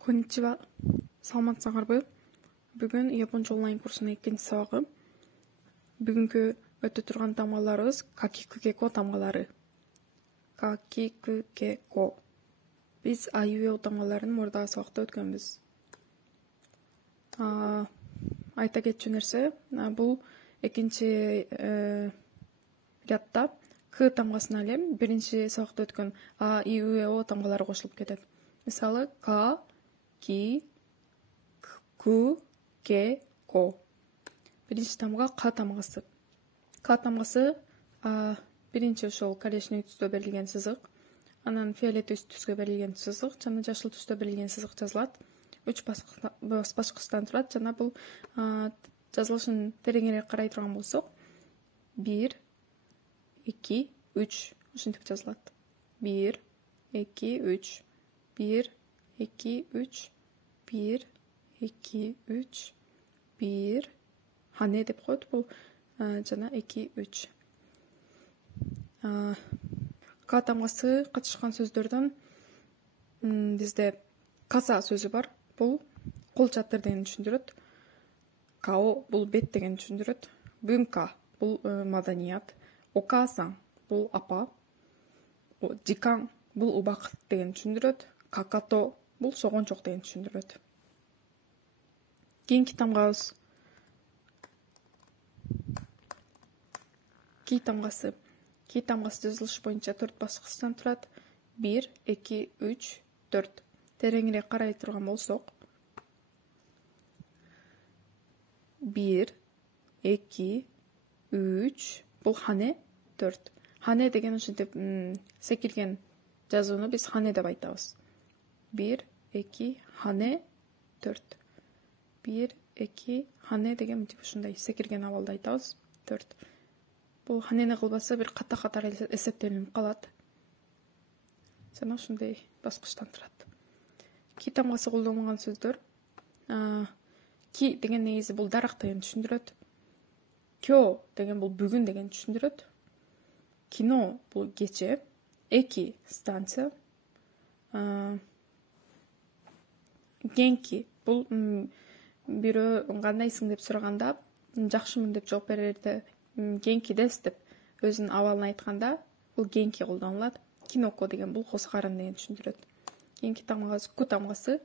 Konnichiwa. Саламатсыңарбы? Бүгүн японча онлайн курсунун экинчи сабагы. Бүгүнкү өтө турган тамгаларыбыз какикүгеко тамгалары. Какикүгеко. Биз аюу тамгаларын мурдагы сабакта өткөнбүз. Айта кетчү нерсе, бул экинчи рядда к тамгасына эле биринчи сабакта өткөн а, и, у, о тамгалары кошулуп кетет. Мисалы, к, ки, ку, ке, ко. Биринчи тамга к тамгасы. К тамгасы биринчи ошол коричневый түстө берилген сызык, анан фиолетовый түскө берилген сызык жана жашыл түстө берилген сызык жазылат. 3 баскычтан турат жана бул жазылышын тереңирээк карай турган болсок 1, 2, 3 ушинтип жазылат. 1, 2, 3, 1, 2, 3, 1, 2, 3, 1, хане деп коет бул жана 2, 3. К тамгасы катышкан сөздөрдөн бизде каса сөзү бар. Бул кол чатыр дегенди түшүндүрөт. Као бул бет дегенди түшүндүрөт. Бунка бул маданият. Окасан бул апа. Жикан бул убакыт дегенди түшүндүрөт. Какато бул согончок дегенди түшүндүрөт. Кийинки тамгабыз ки тамгасы. Ки тамгасы жазылыш боюнча 4 баскычтан турат. 1, 2, 3, 4. Тереңирээк карай турган болсок 1, 2, 3 бул хане, 4. Хане деген ушинтип секирген жазууну биз хане деп айтабыз. 1, 2, хане, 4. 1, 2, хане деген мынтип ушундай секирген абалда айтабыз. 4. Бул ханени кылбаса бир ката-катар эсептелинип калат. Жана ушундай баскычтан турат. Ки тамгасы колдонулган сөздөр. Ки деген негизи бул дарак дегенди түшүндүрөт. Кё деген бул бүгүн дегенди түшүндүрөт. Кино бул кече. Эки станция. Генки бул бирөө кандайсың деп сураганда жакшымын деп жооп берерде генки дес деп өзүнүн абалын айтканда бул генки колдонулат. Киноко деген бул козгарын дегенди түшүндүрөт. Кийинки тамгасы ку тамгасы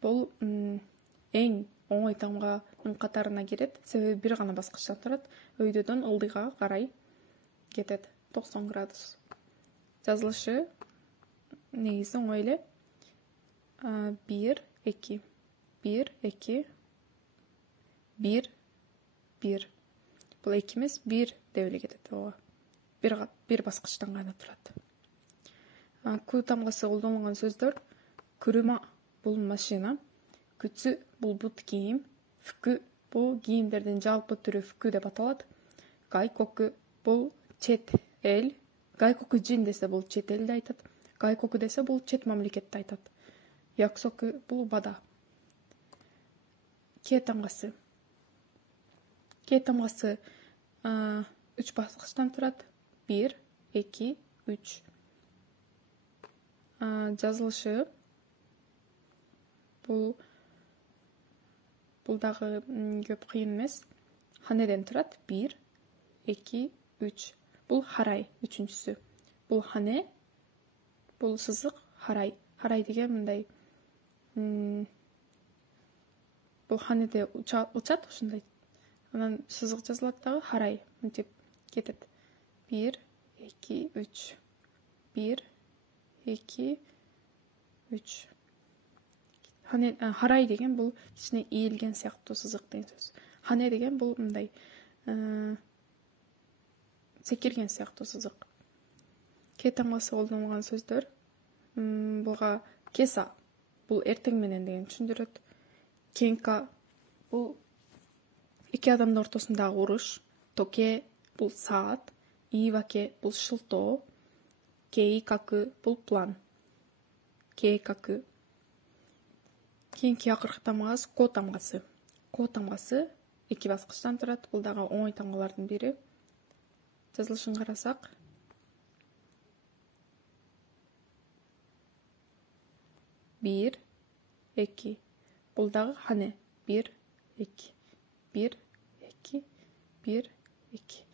бул эң оңой тамганын катарына кирет. Себеби бир гана баскычтан турат. Өйдөдөн ылдыйга карай кетет. 90 градус. Жазылышы негизи оңой эле. 1, 2, 1, 2, 1, 1. Бул 2 эмес, 1 деп эле кетет. Бир баскычтан гана турат. Ку тамгасы колдонулган сөздөр. Күрүма бул машина. Күтсү бул бут кийим. Фүкү бул кийимдердин жалпы түрү фүкү деп аталат. Гайкоку бул чет эл. Гайкоку жин десе бул чет элди айтат. Гайкоку десе бул чет мамлекетти айтат. Яксоку бул бада. Ке тамгасы. Ке тамгасы 3 баскычтан турат. 1, 2, 3. Жазылышы бул дагы көп кыйын эмес. Ханеден турат. 1, 2, 3. Бул харай үчүнчүсү. Бул хане, бул сызык харай. Харай деген мындай бул ханеде учат ушундай. Анан сызык жазылат дагы харай мынтип кетет. 1, 2, 3. 1, 2, 3. Харай деген бул ичине ийилген сыяктуу сызык деген сөз. Хане деген бул мындай секирген сыяктуу сызык. Ке тамгасы колдонулган сөздөр. Буга кеса бул эртең менен деген түшүндүрөт. Кенка бул эки адамдын ортосундагы уруш. Токе бул саат. Иваке бул шылтоо. Кейкаку бул план. Кейкаку. Кийинки акыркы тамгабыз ко тамгасы. Ко тамгасы 2 баскычтан турат. Бул дагы оңой тамгалардын бири. Жазылышын карасак 1, 2. Бул дагы хане. 1, 2. 1, 2. 1, 2.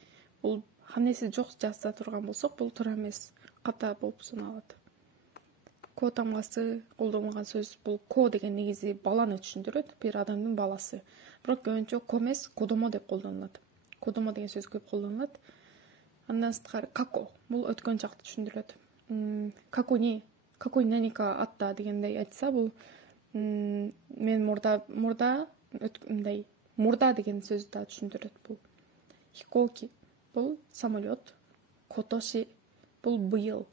Бул ханеси жок жаза турган болсок, бул туура эмес, ката болуп саналат. Ко тамгасы колдонулган сөз. Бул ко деген негизи баланы түшүндүрөт, бир адамдын баласы. Бирок көбүнчө ко эмес, кодомо деп колдонулат. Кодомо деген сөз көп колдонулат. Андан сырткары како. Бул өткөн чакты түшүндүрөт. Какой наника атта дегендей айтса, бул мен мурда деген сөздү да түшүндүрөт. Бул хикоки. Бул самолет. Котоши. Бул быйыл.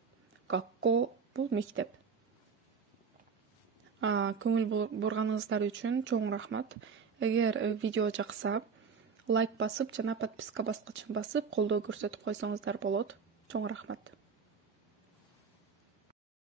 Гакко. Бул мектеп. Көңүл бурганыңыздар үчүн чоң рахмат. Эгер видео жакса, лайк басып жана подписка баскычын басып колдоо көрсөтүп койсоңуздар болот. Чоң рахмат.